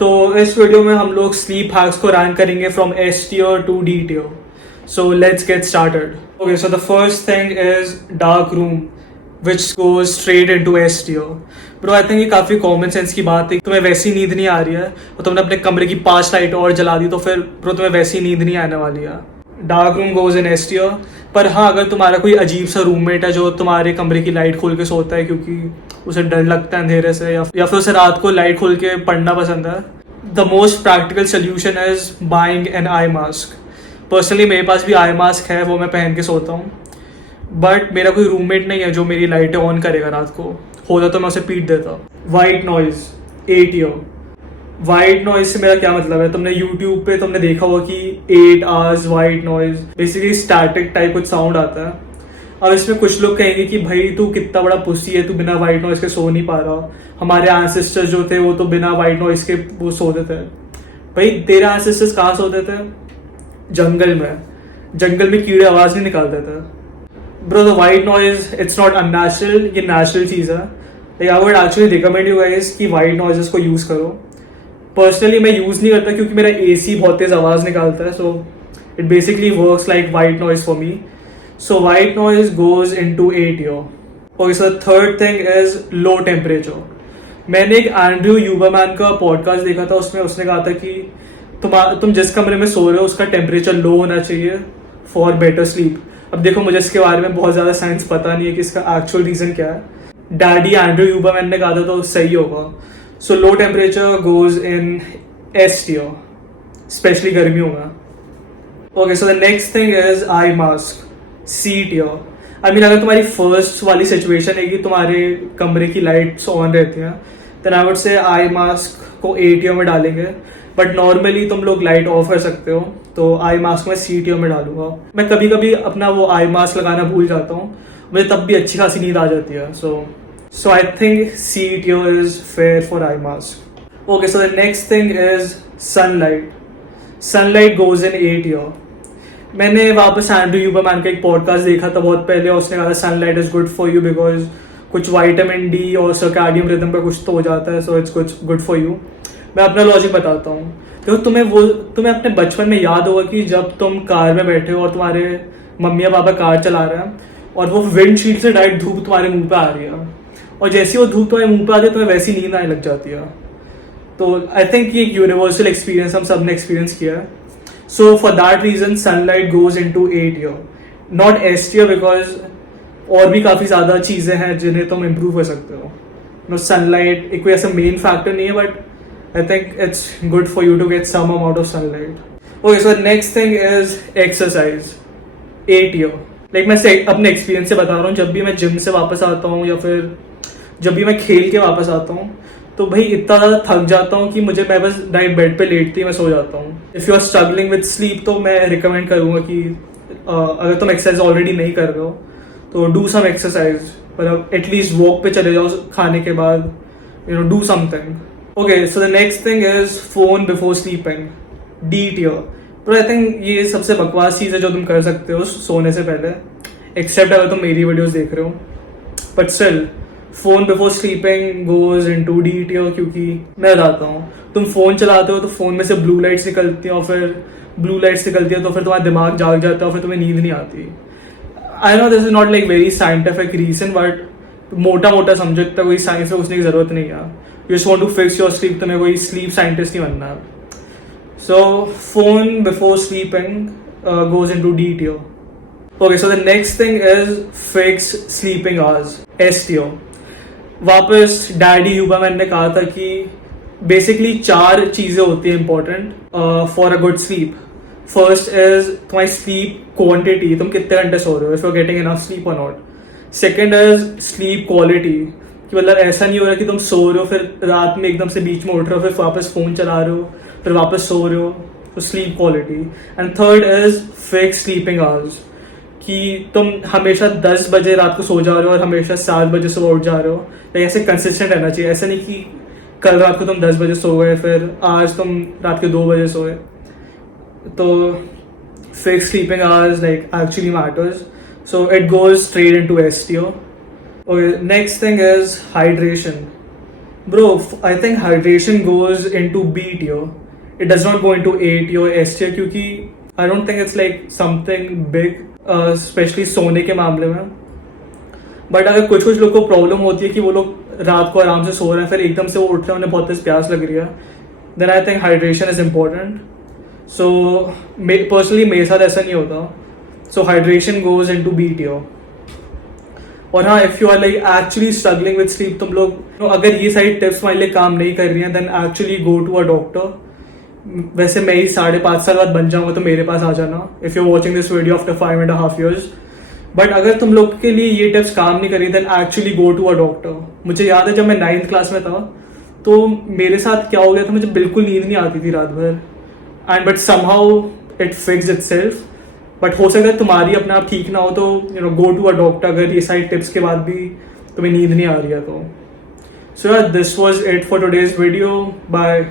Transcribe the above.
तो इस वीडियो में हम लोग स्लीप हैक्स को रैंक करेंगे from S tier to D tier. So let's get started. Okay, so the first thing is dark room which goes straight into S tier. Bro, I think ये काफ़ी common sense की बात है. तुम्हें वैसी नींद नहीं आ रही है और तुमने अपने कमरे की 5 लाइट और जला दी तो फिर ब्रो तुम्हें वैसी नींद नहीं आने वाली है. Dark room goes in S tier. पर हाँ, अगर तुम्हारा कोई अजीब सा रूममेट है जो तुम्हारे कमरे की लाइट खोल के सोता है क्योंकि उसे डर लगता है अंधेरे से, या फिर उसे रात को लाइट खोल के पढ़ना पसंद है, the most practical solution is buying an eye mask. Personally मेरे पास भी आई मास्क है, वो मैं पहन के सोता हूँ. बट मेरा कोई रूममेट नहीं है जो मेरी लाइटें ऑन करेगा रात को. होता तो मैं उसे पीट देता. White noise 8 year. White noise से मेरा क्या मतलब है? तुमने यूट्यूब पे तुमने देखा होगा कि 8 hours white noise, basically static type कुछ साउंड आता है. अब इसमें कुछ लोग कहेंगे कि भाई तू कितना बड़ा पुसी है, तू बिना वाइट नॉइज के सो नहीं पा रहा. हमारे एंसेस्टर्स जो थे वो तो बिना वाइट नॉइज के वो सोते थे. भाई तेरे एंसेस्टर्स कहाँ सोते थे? जंगल में. जंगल में कीड़े आवाज नहीं निकालते थे. Bro, the white noise it's not unnatural, ये नेचुरल चीज़ है. I would actually recommend you guys कि वाइट नॉइजेस को यूज़ करो. पर्सनली मैं यूज़ नहीं करता क्योंकि मेरा एसी बहुत तेज आवाज़ निकालता है. So it basically works like white noise for me. So white noise goes into 8 year. Okay, so the third thing is low temperature. मैंने एक एंड्रयू यूबरमैन का पॉडकास्ट देखा था, उसमें उसने कहा था कि तुम जिस कमरे में सो रहे हो उसका टेम्परेचर लो होना चाहिए फॉर बेटर स्लीप. अब देखो, मुझे इसके बारे में बहुत ज़्यादा साइंस पता नहीं है कि इसका एक्चुअल रीज़न क्या है. डैडी एंड्रयू यूबरमैन ने कहा था तो सही होगा. So low temperature goes in S tier, especially गर्मियों में. Okay, so the next thing is eye mask C tier. I mean, अगर तुम्हारी फर्स्ट वाली सिचुएशन है कि तुम्हारे कमरे की लाइट्स ऑन रहती हैं, then I would say eye mask को 8 टियर में डालेंगे. बट नॉर्मली तुम लोग लाइट ऑफ कर सकते हो, तो आई मास्क में सी टियर में डालूंगा. मैं कभी कभी अपना वो आई मास्क लगाना भूल जाता हूँ, मुझे तब भी अच्छी खासी नींद आ जाती है. So I think C tier is fair for eye mask. Okay, so the next thing is sunlight. Sunlight goes in 8 year. मैंने वापस एंड्रयू यूबरमैन का एक पॉडकास्ट देखा था बहुत पहले, उसने कहा था sunlight is good for you because कुछ विटामिन डी और सर्कैडियन रिदम पे कुछ तो हो जाता है, सो इट्स कुछ गुड फॉर यू. मैं अपना लॉजिक बताता हूँ. तो तुम्हें अपने बचपन में याद होगा कि जब तुम कार में बैठे हो और तुम्हारे मम्मी या पापा कार चला रहे हैं और वो विंडशील्ड से डायरेक्ट धूप तुम्हारे मुंह पे आ रही है, और जैसे वो धूप तुम्हारे मुंह पे आती है तुम्हें वैसी नींद आने लग जाती है. तो आई थिंक ये एक यूनिवर्सल एक्सपीरियंस हम सब ने एक्सपीरियंस किया है. So for that reason sunlight goes into 8 year, not S tier, because और भी काफ़ी ज़्यादा चीज़ें हैं जिन्हें तुम इम्प्रूव कर सकते हो. No, sunlight एक कोई ऐसा मेन फैक्टर नहीं है, but I think it's good for you to get some amount of sunlight. Okay, so next thing is exercise 8 tier. Like मैं अपने एक्सपीरियंस से बता रहा हूँ. जब भी मैं जिम से वापस आता हूँ या फिर जब भी मैं खेल के वापस आता हूँ तो भाई इतना ज़्यादा थक जाता हूँ कि मैं बस डायरेक्ट बेड पे लेटते ही मैं सो जाता हूँ. If you are struggling with sleep तो मैं रिकमेंड करूँगा कि अगर तुम एक्सरसाइज ऑलरेडी नहीं कर रहे हो तो डू सम एक्सरसाइज. मतलब एटलीस्ट वॉक पे चले जाओ खाने के बाद, you know, do something. Okay, so the next thing is phone before sleeping D tier. पर आई थिंक ये सबसे बकवास चीज़ है जो तुम कर सकते हो सोने से पहले, एक्सेप्ट अगर तुम मेरी वीडियोज़ देख रहे हो. But still phone before sleeping goes in to D tier, क्योंकि मैं बताता हूँ, तुम फोन चलाते हो तो फोन में से ब्लू लाइट्स निकलती हैं और फिर ब्लू लाइट्स निकलती है तो फिर तुम्हारा दिमाग जाग जाता है और फिर तुम्हें नींद नहीं आती. I know this is not like very scientific reason, but मोटा मोटा समझो, इतना कोई साइंस में घुसने की जरूरत नहीं है. You just want to fix your sleep. तुम्हें कोई स्लीप साइंटिस्ट नहीं बनना है. So phone before sleeping goes in to D tier. Okay, so the next thing is fix sleeping hours S tier. वापस डैडी यूबरमैन ने कहा था कि बेसिकली 4 चीज़ें होती हैं important for a good sleep. First is तुम्हारी स्लीप क्वांटिटी, तुम कितने घंटे सो रहे हो, if you are getting enough sleep और not. Second is sleep quality, कि मतलब ऐसा नहीं हो रहा कि तुम सो रहे हो फिर रात में एकदम से बीच में उठ रहे हो फिर वापस फ़ोन चला रहे हो फिर वापस सो रहे हो, तो sleep quality. And third is fix sleeping hours, कि तुम हमेशा 10 बजे रात को सो जा रहे हो और हमेशा 7 बजे सुबह उठ जा रहे हो. तो ऐसे कंसिस्टेंट रहना चाहिए. ऐसा नहीं कि कल रात को तुम 10 बजे सो गए फिर आज तुम रात के 2 बजे सोए. तो fix sleeping hours like actually matters. So it goes straight into S tier. Okay, next thing is hydration. Bro, I think hydration goes into B tier. It does not go into A tier or S tier क्योंकि I don't think it's like something big, especially सोने के मामले में. But अगर कुछ कुछ लोग को प्रॉब्लम होती है कि वो लोग रात को आराम से सो रहे हैं फिर एकदम से वो उठ रहे हैं उन्हें बहुत तेज प्यास लग रही है, then I think hydration is important. So personally मेरे साथ ऐसा नहीं होता. So hydration goes in to B tier. और हाँ, if you are like actually struggling with sleep, तुम लोग अगर ये सारी टिप्स हमारे लिए काम नहीं कर रही हैं, then actually go to a doctor. वैसे मैं ही 5.5 साल बाद बन जाऊंगा तो मेरे पास आ जाना if you watching this video after 5.5 years. But अगर तुम लोग के लिए ये टिप्स काम नहीं करी, then actually go to a doctor. मुझे याद है जब मैं 9th क्लास में था तो मेरे साथ क्या हो गया था, मुझे बिल्कुल नींद नहीं आती थी रात भर. And but somehow it fix itself. But हो सकता है तुम्हारी अपने आप ठीक ना हो तो गो टू अ डॉक्टर अगर ये सारी टिप्स के बाद भी तुम्हें नींद नहीं आ रही है तो. सो यार, this was it for today's video. Bye.